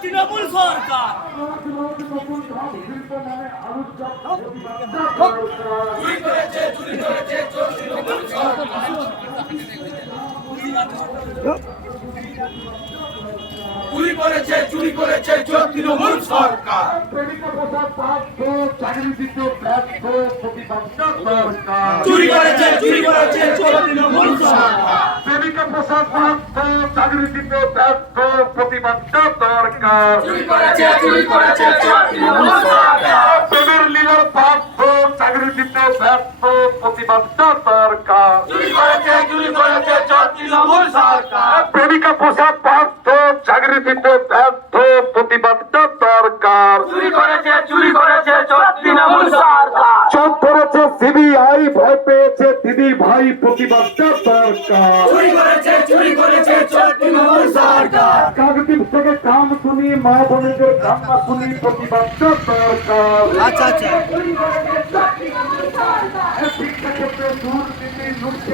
তৃণমূল সরকার চুরি করেছে তৃণমূল সরকার। চাকরি দিতে ব্যর্থ প্রতিবাদটা সরকার। চুরি করেছে তৃণমূল সরকার। প্রেমিকা প্রসাদ পার্থ চাকরি দিতে ব্যর্থ প্রতিবাদটা দরকার। প্রেমের লীলার পার্থ চাকরি দিতে ব্যর্থ প্রতিবাদটা দরকার। তৃণমূল সরকার। প্রেমিকা প্রসাদ পার্থ চাকরি দিতে ব্যর্থ প্রতিবাদটা দরকার। তৃণমূল সরকার। চোখ ধরেছে সিবিআই, ভয় পেয়েছে দিদি ভাই, প্রতিবাদটা দরকার। তৃণমূল সরকার। কাকদ্বীপ থেকে কাম শুনি, মা বোনদের কান্না শুনি, প্রতিবাদটা দরকার। আচ্ছা শিক্ষাক্ষেত্রে দুর্নীতি লুটছে